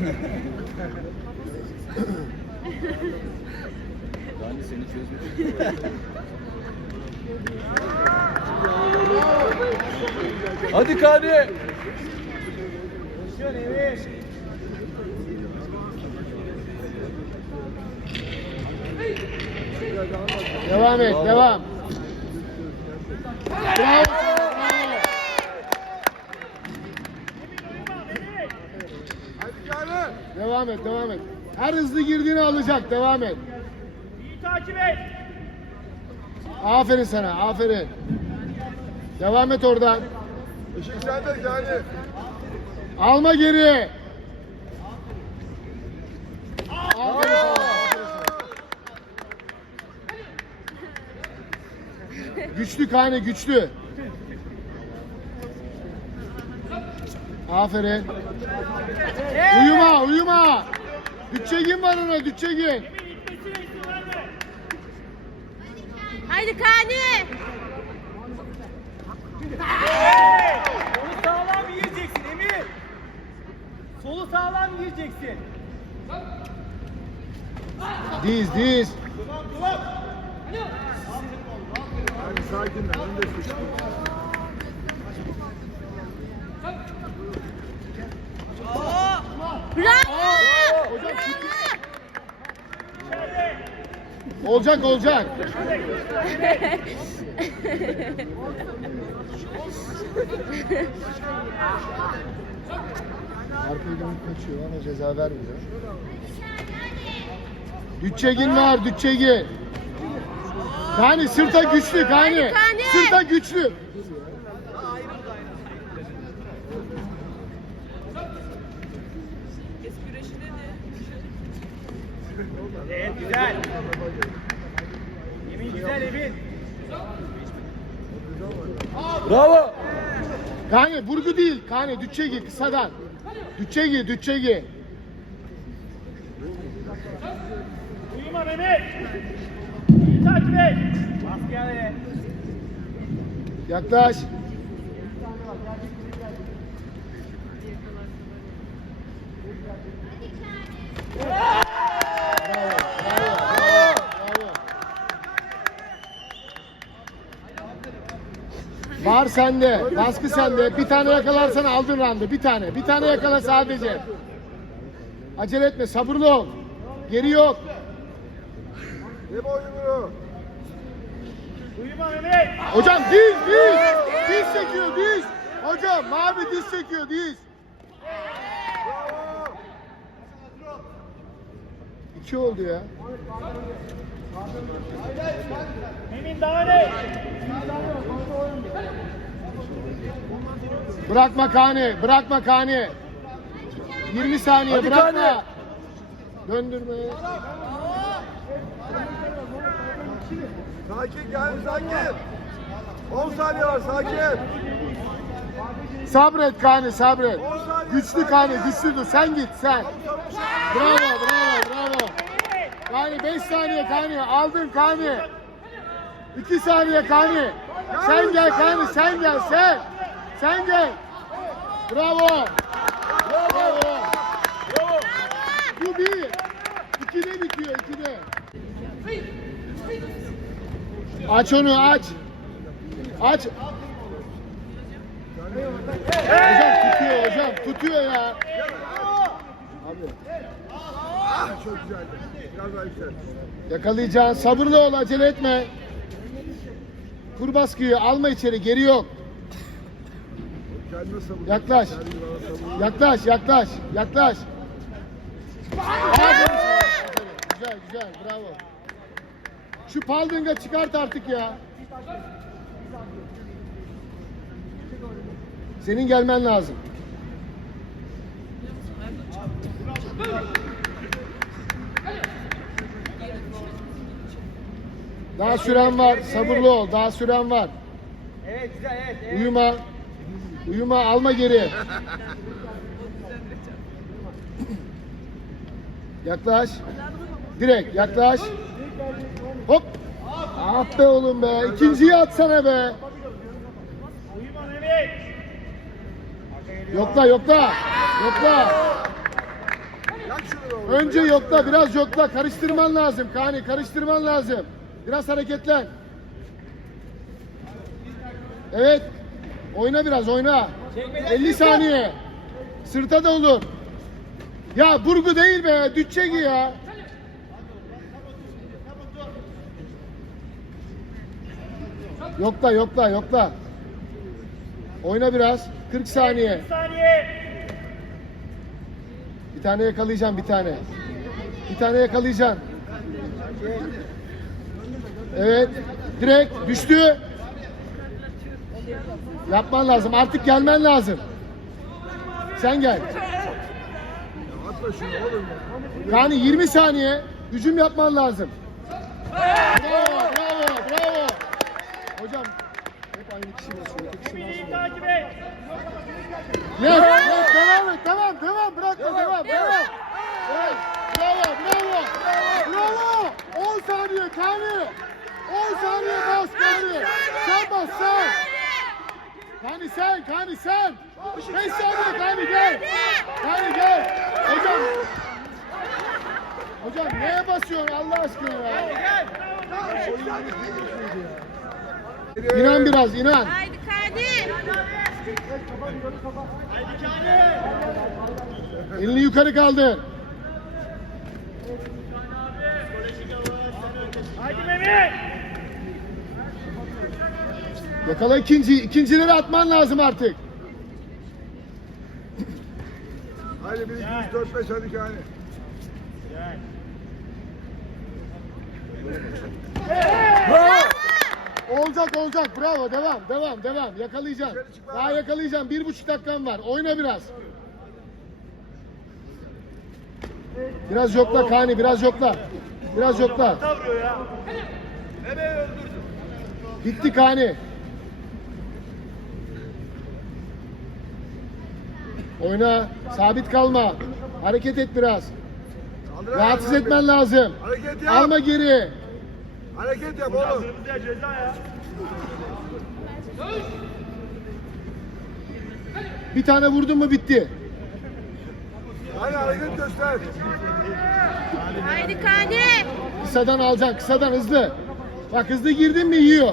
Yani seni çözmüş. Hadi Kani. Devam et, devam. Bravo. Devam et, devam et. Her hızlı girdiğini alacak, devam et. İyi takip et. Aferin sana, aferin. Devam et oradan. Işık sende yani. Alma geri. Aferin aferin. Güçlü Kane, güçlü. Aferin. Uyuma, uyuma. Bütçegin var ona, verme. Haydi Kani. Solu sağlam gireceksin Emir. Solu sağlam gireceksin. Diz, diz. Hadi sakinler. Önde sıçtı. Bravo. Hocam Olacak, olacak. Arkaya dönüp kaçıyor ama ceza vermiyor. Bütçegin var, Bütçegin. Kani sırta güçlü, Kani. Kani. Sırta güçlü. Evet güzel. Emin güzel Emin. Bravo. Kani burgu değil, Kani Bütçegi kısadan. Bütçegi, Bütçegi. Uyuma Mehmet. İyi takip et. Yani. Yaklaş. Bravo, bravo, Var sende, baskı sende. Bir tane yakalarsan aldın randı. Bir tane, bir tane yakala sadece. Acele etme, sabırlı ol. Geri yok. Ne boyunu? Hocam diz, diz. Diz çekiyor, diz. Hocam mavi diz çekiyor, diz. İki oldu ya. Emin daha ne? Bırakma Kani, bırakma Kani. 20 saniye Hadi bırakma. Kani. Döndürme. Sakin gel sakin. 10 saniye var sakin. Sabret Kani, sabret. 10 saniye. Güçlü Kani, güçlü dur. Sen git, sen. Bravo, bravo, bravo. Kani 5 saniye Kani, aldın Kani. 2 saniye Kani. Sen gel Kani, sen gel, sen. Sen gel. Bravo. Bravo. Bu bir. İkide bitiyor, ikide. Aç onu, aç. Aç. Hocam tutuyor hocam, tutuyor ya. Çok güzeldi. Biraz daha yüksel. Yakalayacaksın, sabırlı ol, acele etme. Kur baskıyı, alma içeri, geri yok. Yaklaş. Yaklaş, yaklaş, yaklaş. Aferin sana. Güzel, güzel, bravo. Şu paldınga çıkart artık ya. Senin gelmen lazım. Daha süren var, sabırlı ol, daha süren var. Evet güzel evet. evet. Uyuma. Uyuma, alma geri. Yaklaş. Direkt yaklaş. Hop. Ah be oğlum be. İkinciyi atsana be. Yokla yokla. Yokla. Önce yokla, biraz yokla. Karıştırman lazım Kani, karıştırman lazım. Biraz hareketlen. Evet. Oyna biraz, oyna. 50 saniye. Sırta da olur. Ya burgu değil be, bütçegi ya. Yokla, yokla, yokla. Oyna biraz. 40 saniye. Saniye. Bir tane yakalayacağım, bir tane. Bir tane yakalayacaksın. Evet. Direkt düştü. Yapman lazım. Artık gelmen lazım. Sen gel. Atla şunu oğlum ya. Yani 20 saniye hücum yapman lazım. Bravo, bravo, bravo. Hocam hep aynı kişi basıyor. Yes, yes, devam et, tamam, devam, bırakma, devam, devam. Evet, bravo, bravo, bravo. 10 saniye Kani. 10 saniye bas Kani. Sen bas, sen. Kani sen, Kani sen. 5 saniye Kani gel. Kani gel. Hocam. Hocam neye basıyorsun Allah aşkına ya? İnan biraz, inan. Haydi Kani. Elini yukarı kaldır. Haydi Mehmet. Yakala ikinci. İkincileri atman lazım artık. Hadi 1, 2, 3, 4, 5 hadi yani. Olacak olacak. Bravo. Devam. Devam. Devam. Yakalayacaksın. Daha yakalayacaksın. Bir buçuk dakikan var. Oyna biraz. Biraz yokla Kani. Biraz yokla. Biraz yokla. Bitti Kani. Oyna. Sabit kalma. Hareket et biraz. Kaldır Rahatsız etmen lazım. Hareket yap. Alma geri. Hareket yap oğlum. Kırmızıya ceza ya. Bir tane vurdun mu bitti. Hadi hareket göster. Haydi Kani. Kısadan alacaksın. Kısadan hızlı. Bak hızlı girdin mi yiyor.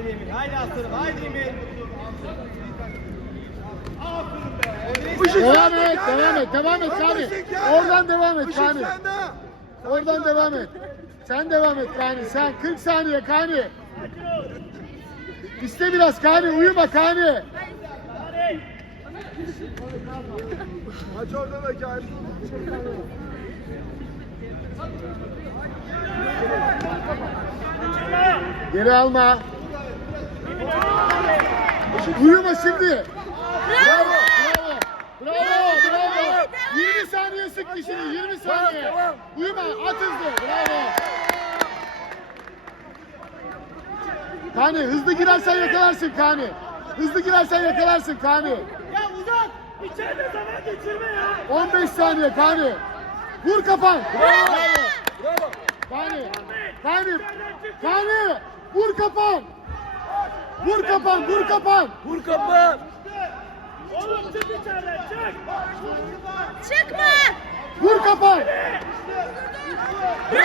Haydi Emin. Haydi aslanım. Haydi Emin. Devam et, devam et, devam et Kani. Oradan devam et Kani. sende. Oradan devam et. Sen devam et Kani. Sen 40 saniye Kani. İste biraz Kani. Uyuma Kani. Aç oradan da. Kaçırma. Geri alma. Uyuma şimdi. Bravo. Bravo. Bravo. Bravo. 20 saniye sık dişini. 20 saniye. Uyuma. At hızlı. Bravo. Kani hızlı girersen yakalarsın Kani. Hızlı girersen yakalarsın Kani. Ya uzak. İçeride zaman geçirme ya. 15 saniye Kani. Vur kapan. Bravo. Bravo. Kani. Kani. Kani. Vur kapan. Vur kapan. Vur kapan. Vur kapı. Oğlum çık içeriden çık. Çıkma. Vur kapan. Bravo.